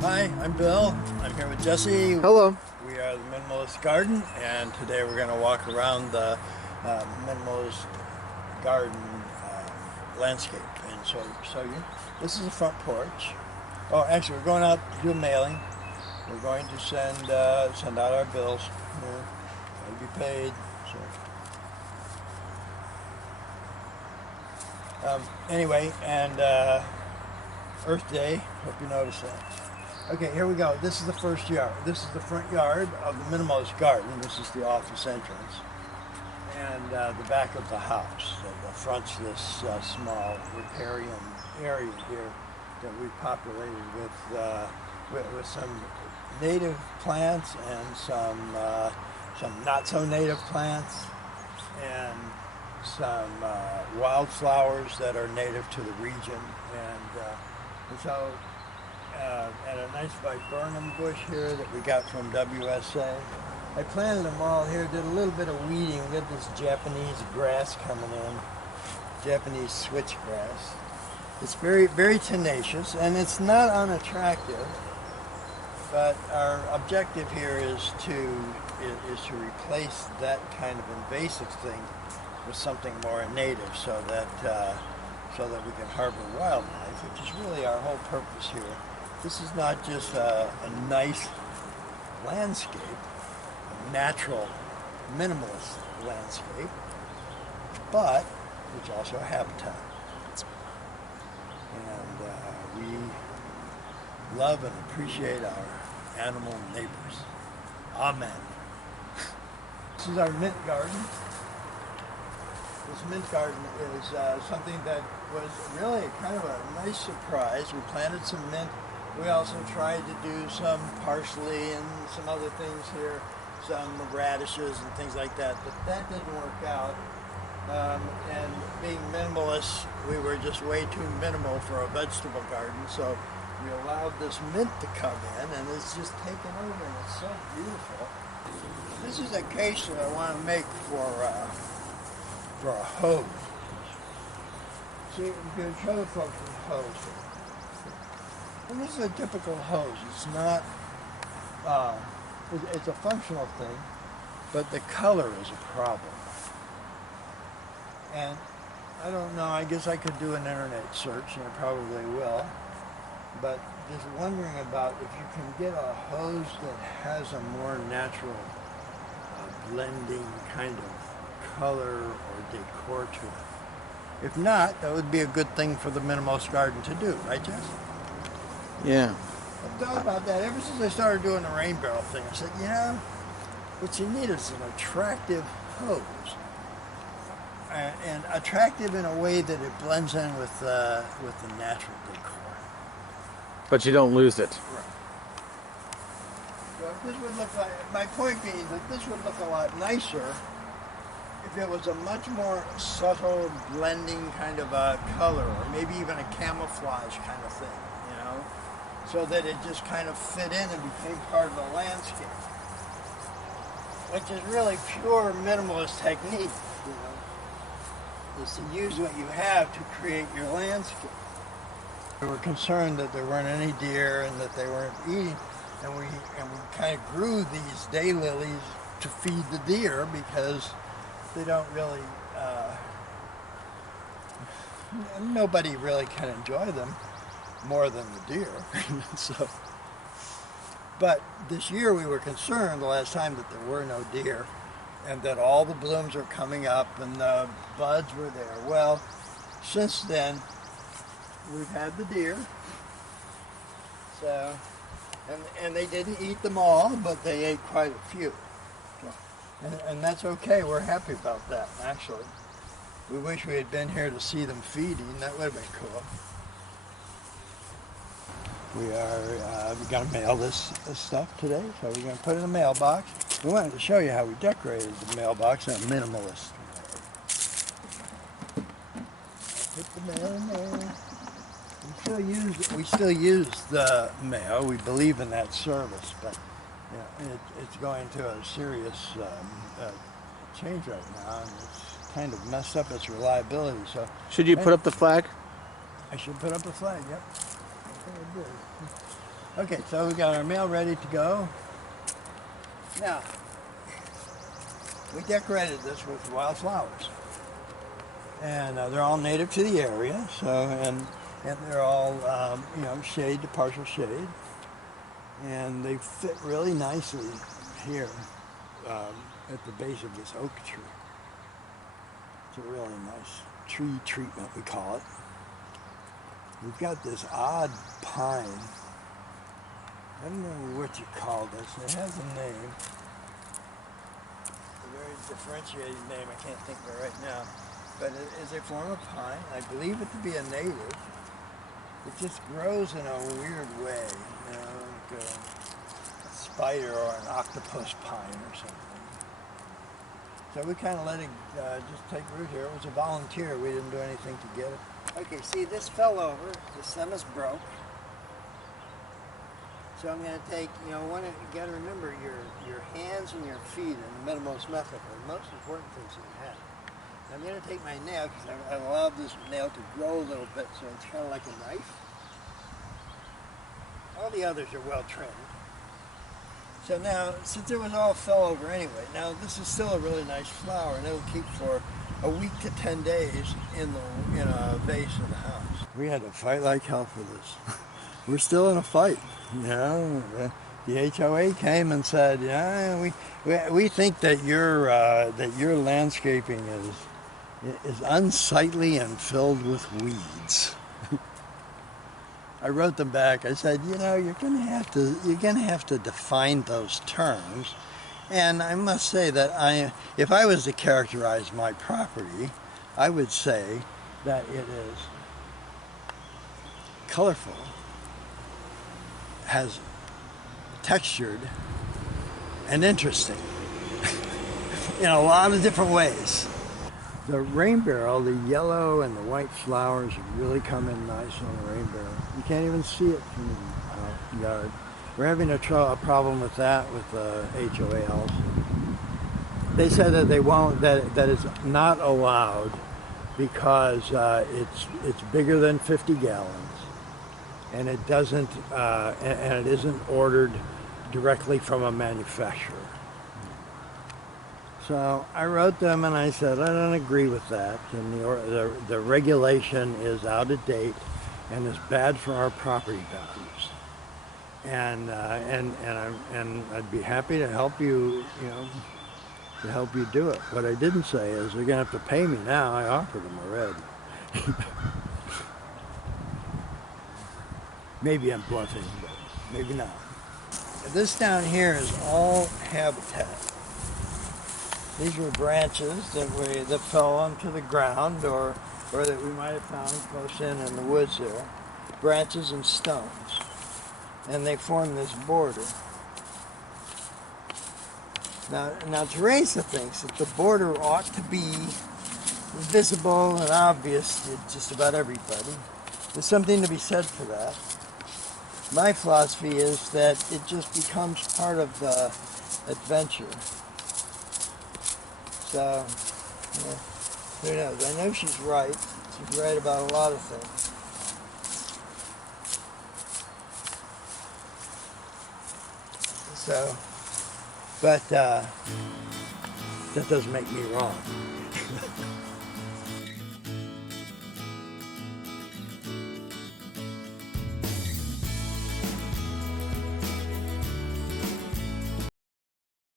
Hi, I'm Bill. I'm here with Jesse. Hello. We are the Minimalist Garden, and today we're going to walk around the Minimalist Garden landscape. And so this is the front porch. Oh, actually, we're going out to do a mailing. We're going to send out our bills. They'll be paid. Anyway, and Earth Day. Hope you notice that. Okay, here we go. This is the first yard. This is the front yard of the Minimalist Garden. This is the office entrance. And the back of the house. The front's this small riparian area here that we populated with some native plants and some not so native plants and some wildflowers that are native to the region. And a nice viburnum bush here that we got from WSA. I planted them all here, did a little bit of weeding. We got this Japanese grass coming in, Japanese switchgrass. It's very, very tenacious, and it's not unattractive, but our objective here is to replace that kind of invasive thing with something more native so that we can harbor wildlife, which is really our whole purpose here. This is not just a nice landscape, a natural, minimalist landscape, but it's also a habitat. And we love and appreciate our animal neighbors. Amen. This is our mint garden. This mint garden is something that was really kind of a nice surprise. We planted some mint. We also tried to do some parsley and some other things here, some radishes and things like that, but that didn't work out. And being minimalists, we were just way too minimal for a vegetable garden, so we allowed this mint to come in, and it's just taken over, and it's so beautiful. This is a case that I want to make for a hose. See, you can show the folks the hose. And this is a typical hose. It's not, it's a functional thing, but the color is a problem. And I don't know, I guess I could do an internet search, and I probably will, but just wondering about if you can get a hose that has a more natural blending kind of color or decor to it. If not, that would be a good thing for the Minimalist Garden to do, right, Jess? Yeah. I've thought about that ever since I started doing the rain barrel thing. I said, what you need is an attractive hose. And attractive in a way that it blends in with the natural decor. But you don't lose it. Right. So if this would look like, my point being that this would look a lot nicer if it was a much more subtle blending kind of a color, or maybe even a camouflage kind of thing, so that it just kind of fit in and became part of the landscape, which is really pure minimalist technique, is to use what you have to create your landscape. We were concerned that there weren't any deer and that they weren't eating, and we kind of grew these daylilies to feed the deer because they don't really, nobody really can enjoy them more than the deer. But this year we were concerned the last time that there were no deer and that all the blooms are coming up and the buds were there. Well, since then we've had the deer, so and they didn't eat them all, but they ate quite a few. And that's okay. We're happy about that, actually. We wish we had been here to see them feeding. That would have been cool. We're going to mail this stuff today, so we're going to put it in a mailbox. We wanted to show you how we decorated the mailbox in a minimalist way. Put the mail in there. We still use the mail. We believe in that service, but it's going to a serious change right now, and it's kind of messed up its reliability. So should you put up the flag? I should put up the flag. Yep. I think I did. Okay, so we got our mail ready to go. Now, we decorated this with wildflowers. And they're all native to the area, so and they're all you know, shade to partial shade, and they fit really nicely here at the base of this oak tree. It's a really nice tree treatment, we call it. We've got this odd pine. I don't know what you call this. It has a name, a very differentiated name. I can't think of it right now. But it is a form of pine. I believe it to be a native. It just grows in a weird way, you know, like a spider or an octopus pine or something. So we kind of let it just take root here. It was a volunteer. We didn't do anything to get it. Okay, see, this fell over. The stem is broke. So I'm going to take, you know, you got to remember your hands and your feet in the Minimalist method are the most important things that you have. I'm going to take my nail, because I've allowed this nail to grow a little bit, so it's kind of like a knife. All the others are well trimmed. So now, since it was all fell over anyway, now this is still a really nice flower, and it'll keep for a week to 10 days in a vase in the house. We had to fight like hell for this. We're still in a fight, you know. The HOA came and said, "Yeah, we think that your landscaping is unsightly and filled with weeds." I wrote them back. I said, "You know, you're gonna have to define those terms." And I must say that if I was to characterize my property, I would say that it is colorful, has textured, and interesting in a lot of different ways. The rain barrel, the yellow and the white flowers really come in nice on the rain barrel. You can't even see it from the yard. We're having a problem with that with the HOA also. They said that they won't, that it's not allowed because it's bigger than 50 gallons. And it doesn't, and it isn't ordered directly from a manufacturer. So I wrote them and I said, I don't agree with that. And the regulation is out of date and is bad for our property values. And I'd be happy to help you, to help you do it. What I didn't say is they're gonna have to pay me now. I offered them already. Maybe I'm bluffing, but maybe not. This down here is all habitat. These were branches that fell onto the ground or that we might have found close in the woods there. Branches and stones. And they form this border. Now Teresa thinks that the border ought to be visible and obvious to just about everybody. There's something to be said for that. My philosophy is that it just becomes part of the adventure. So, who knows? I know she's right. She's right about a lot of things. So, but that doesn't make me wrong.